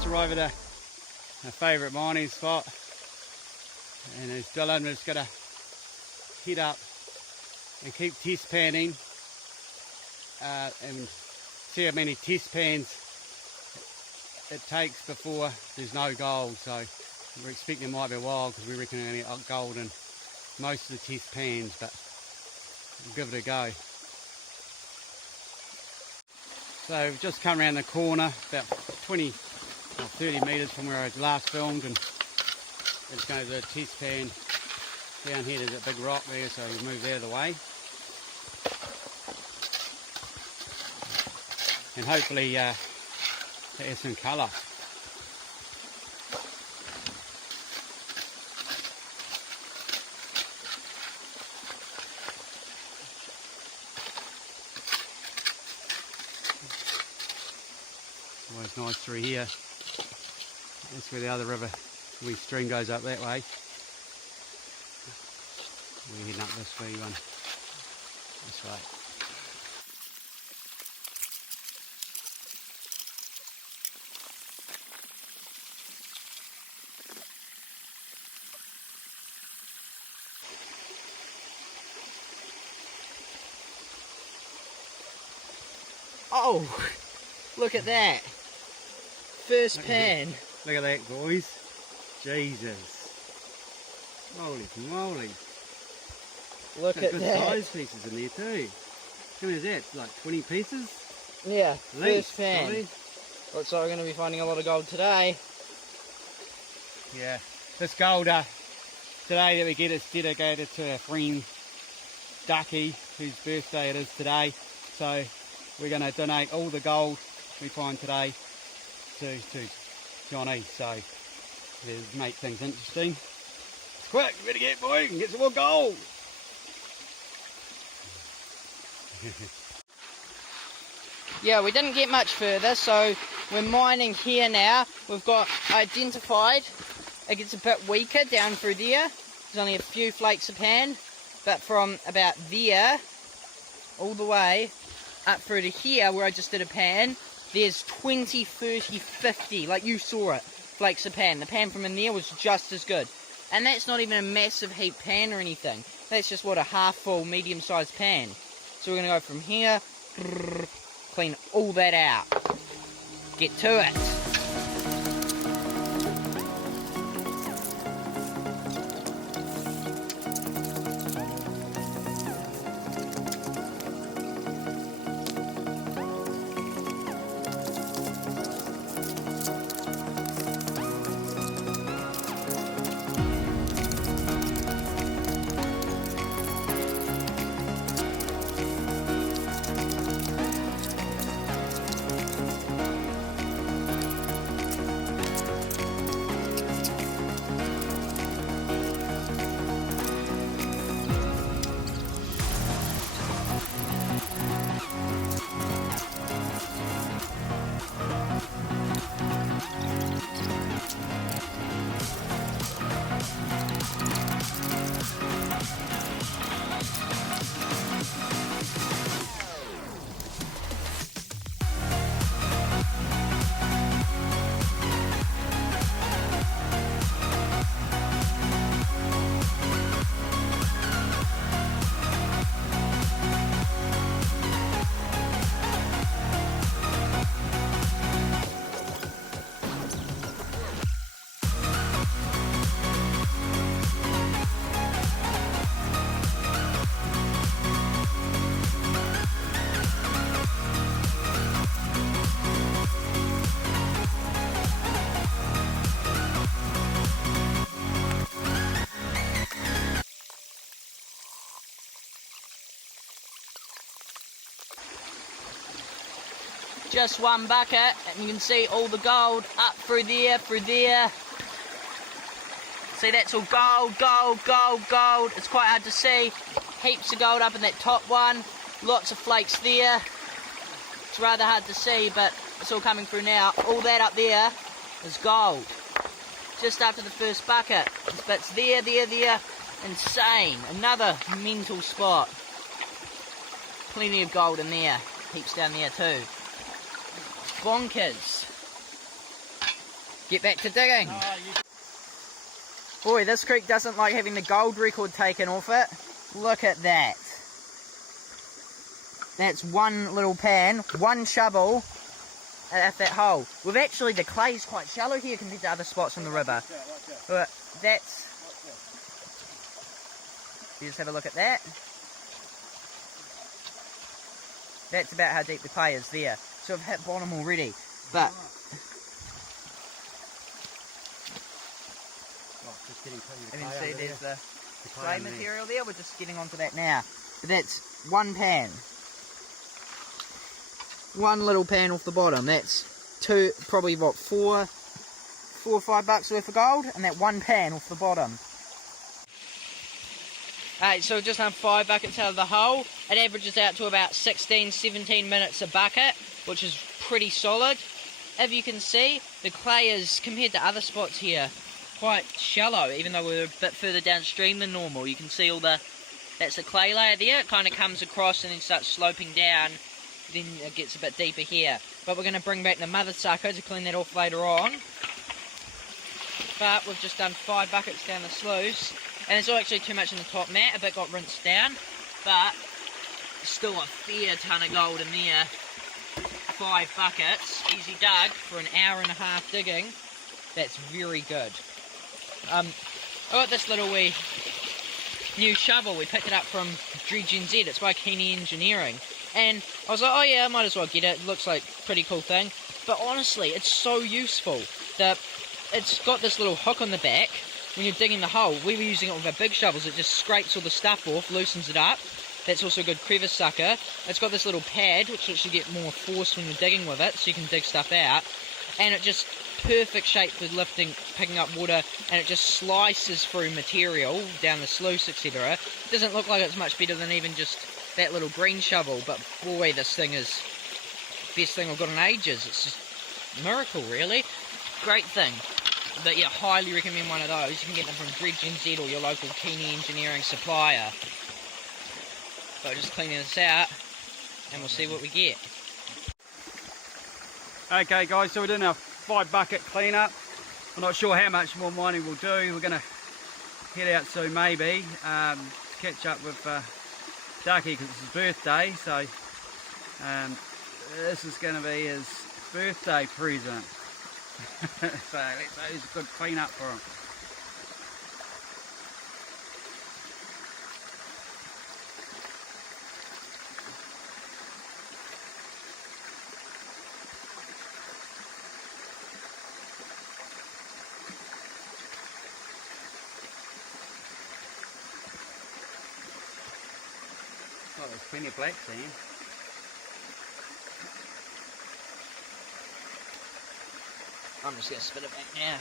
just arrived at a favourite mining spot, and as Dylan was going to head up and keep test panning and see how many test pans it takes before there's no gold. So we're expecting it might be a while because we reckon we're going to get gold in most of the test pans, but we'll give it a go. So we've just come around the corner about 20 or 30 metres from where I last filmed, and it's going to the test pan down here. There's a big rock there, so we'll move that out of the way. And hopefully it has some colour. Always nice through here. That's where the other river, wee stream goes up that way. We're heading up this wee one, this way. Oh, look at that. First pan. Look at that, boys. Jesus. Holy moly. Look at good that. size pieces in there too. How many is that? Like 20 pieces? Yeah, Least, first pan. probably. Looks like we're going to be finding a lot of gold today. Yeah. This gold today that we get is dedicated to our friend Ducky, whose birthday it is today. So we're going to donate all the gold we find today to Johnny. So to make things interesting. Quick, better get, boy, and get some more gold. Yeah, we didn't get much further, so we're mining here now. We've got identified, it gets a bit weaker down through there. There's only a few flakes of pan, but from about there all the way up through to here where I just did a pan, there's 20, 30, 50, like you saw it, flakes of pan. The pan from in there was just as good. And that's not even a massive heap pan or anything. That's just, what, a half full, medium-sized pan. So we're going to go from here, clean all that out. Get to it. Just one bucket, and you can see all the gold up through there, See, that's all gold, gold, gold, gold. It's quite hard to see. Heaps of gold up in that top one. Lots of flakes there. It's rather hard to see, but it's all coming through now. All that up there is gold. Just after the first bucket. There's bits there, there. Insane. Another mental spot. Plenty of gold in there. Heaps down there too. Bonkers. get back to digging. Boy, this creek doesn't like having the gold record taken off it. Look at that. That's one little pan, one shovel at that hole. We've actually, the clay's quite shallow here compared to other spots on the river. But that's, you just have a look at that. That's about how deep the clay is there. So I've hit bottom already. But and then see there's the clay material there. We're just getting onto that now. But that's one pan. One little pan off the bottom. That's two, probably what, $4 or $5 worth of gold, and that one pan off the bottom. Alright, so we've just done 5 buckets out of the hole. It averages out to about 16-17 minutes a bucket, which is pretty solid. If you can see, the clay is, compared to other spots here, quite shallow, even though we're a bit further downstream than normal. You can see all the, that's the clay layer there. It kind of comes across and then starts sloping down. Then it gets a bit deeper here. But we're going to bring back the mother sucker to clean that off later on. But we've just done 5 buckets down the sluice. And there's actually too much in the top mat. A bit got rinsed down. But still a fair ton of gold in there. 5 buckets, easy dug, for an hour and a half digging. That's very good. I got this little wee new shovel. We picked it up from Dredge NZ. It's by Keeney Engineering. And I was like, oh yeah, I might as well get it. It looks like a pretty cool thing. But honestly, it's so useful. It's got this little hook on the back. When you're digging the hole, we were using it with our big shovels. It just scrapes all the stuff off, loosens it up. That's also a good crevice sucker. It's got this little pad, which lets you get more force when you're digging with it, so you can dig stuff out. And it just, perfect shape for lifting, picking up water, and it just slices through material down the sluice, etc. Doesn't look like it's much better than even just that little green shovel, but boy, this thing is best thing I've got in ages. It's just a miracle, really. Great thing. But yeah, highly recommend one of those. You can get them from Dredge NZ or your local Keeney Engineering supplier. So just cleaning this out, and we'll see what we get. Okay guys, so we're doing our 5 bucket cleanup. I'm not sure how much more mining we'll do. We're going to head out soon maybe, catch up with Ducky because it's his birthday, so this is going to be his birthday present. So let's say it's a good clean up for him. Oh, there's plenty of black sand. I'm just going to spit it back now.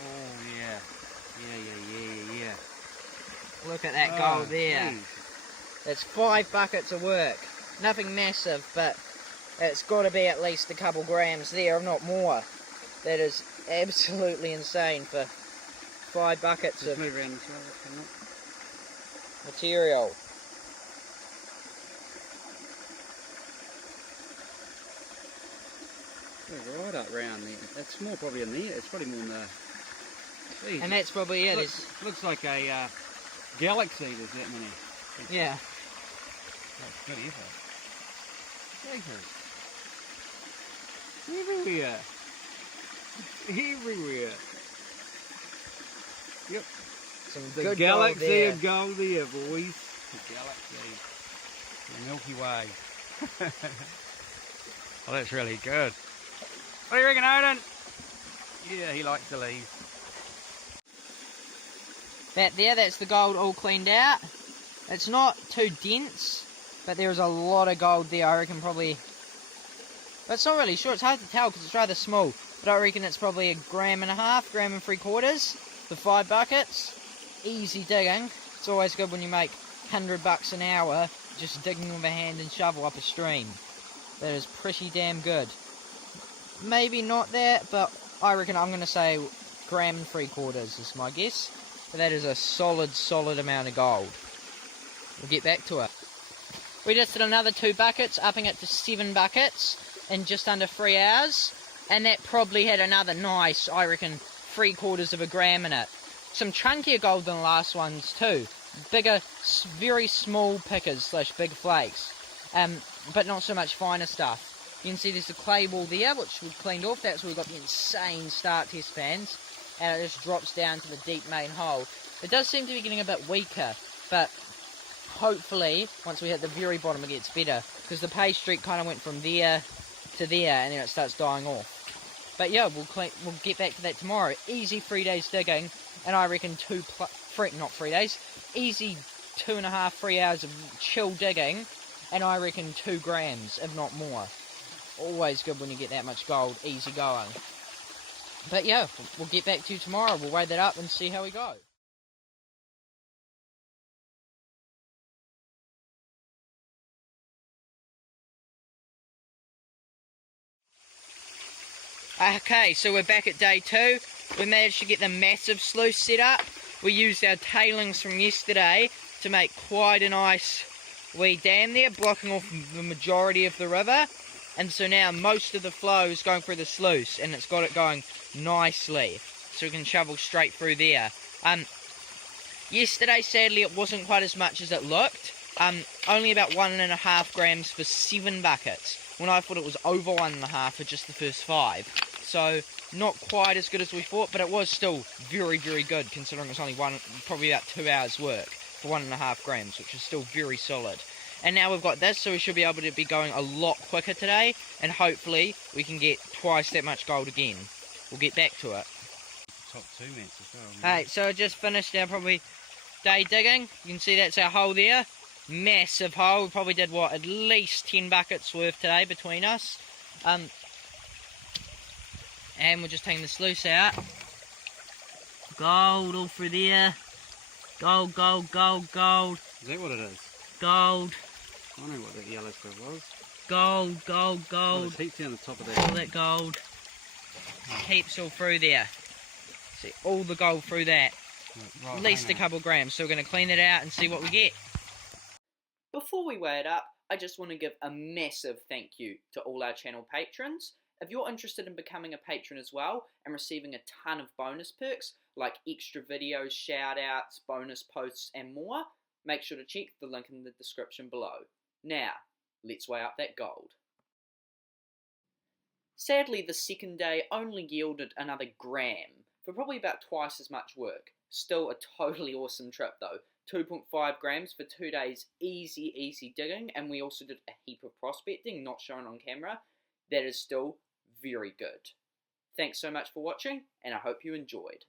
Oh yeah. Yeah. Look at that gold there. Geez. That's 5 buckets of work. Nothing massive, but it's got to be at least a couple grams there, if not more. That is absolutely insane for 5 buckets Just of move around this way, material. We're right up round there. That's more probably in there. It's probably more in the... Geez, And that's probably it. Looks like a galaxy, there's that many. Yeah. That's good effort. Everywhere. Everywhere. Yep. Some The good galaxy gold there. of gold there, boys. The galaxy. The Milky Way. Oh, that's really good. What do you reckon, Odin? Yeah, he likes the leaves. That there, that's the gold all cleaned out. It's not too dense, but there is a lot of gold there. I reckon probably... But it's not really sure. It's hard to tell because it's rather small. But I reckon it's probably 1.5 grams, 1 3/4 for 5 buckets. Easy digging. It's always good when you make $100 an hour just digging with a hand and shovel up a stream. That is pretty damn good. Maybe not that, but I reckon I'm going to say 1 3/4 grams is my guess. But that is a solid amount of gold. We'll get back to it. We just did another 2 buckets, upping it to 7 buckets in just under 3 hours. And that probably had another nice, I reckon, 3/4 of a gram in it. Some chunkier gold than the last ones too. Bigger, very small pickers / big flakes. But not so much finer stuff. You can see there's the clay wall there, which we've cleaned off. That's where we've got the insane start test pans. And it just drops down to the deep main hole. It does seem to be getting a bit weaker, but hopefully, once we hit the very bottom, it gets better. Because the pay streak kind of went from there to there, and then it starts dying off. But yeah, we'll get back to that tomorrow. Easy 3 days digging, and I reckon not 3 days, easy 2.5, 3 hours of chill digging, and I reckon 2 grams, if not more. Always good when you get that much gold, easy going. But yeah, we'll get back to you tomorrow. We'll weigh that up and see how we go. Okay, so we're back at day 2. We managed to get the massive sluice set up. We used our tailings from yesterday to make quite a nice wee dam there, blocking off the majority of the river. And so now most of the flow is going through the sluice, and it's got it going nicely. So we can shovel straight through there. Yesterday, sadly, it wasn't quite as much as it looked. Only about 1.5 grams for 7 buckets, when I thought it was over 1.5 for just the first 5. So not quite as good as we thought, but it was still very, very good, considering it's only probably about 2 hours work for 1.5 grams, which is still very solid. And now we've got this, so we should be able to be going a lot quicker today, and hopefully we can get twice that much gold again. We'll get back to it. Top 2 mats as well. Hey, so I just finished our probably day digging. You can see that's our hole there. Massive hole. We probably did, what, at least 10 buckets worth today between us. And we're just taking the sluice out. Gold all through there. Gold, gold, gold, gold. Is that what it is? Gold. I know what that yellow stuff was. Gold, gold, Oh, gold. there's heaps down the top of All that. that gold. Heaps all through there. See, all the gold through that. Right, At least a couple grams. So we're going to clean it out and see what we get. Before we weigh it up, I just want to give a massive thank you to all our channel patrons. If you're interested in becoming a patron as well and receiving a ton of bonus perks like extra videos, shout outs, bonus posts and more, make sure to check the link in the description below. Now, let's weigh up that gold. Sadly, the second day only yielded another gram for probably about twice as much work. Still a totally awesome trip though. 2.5 grams for 2 days, easy digging, and we also did a heap of prospecting, not shown on camera. That is still very good. Thanks so much for watching, and I hope you enjoyed.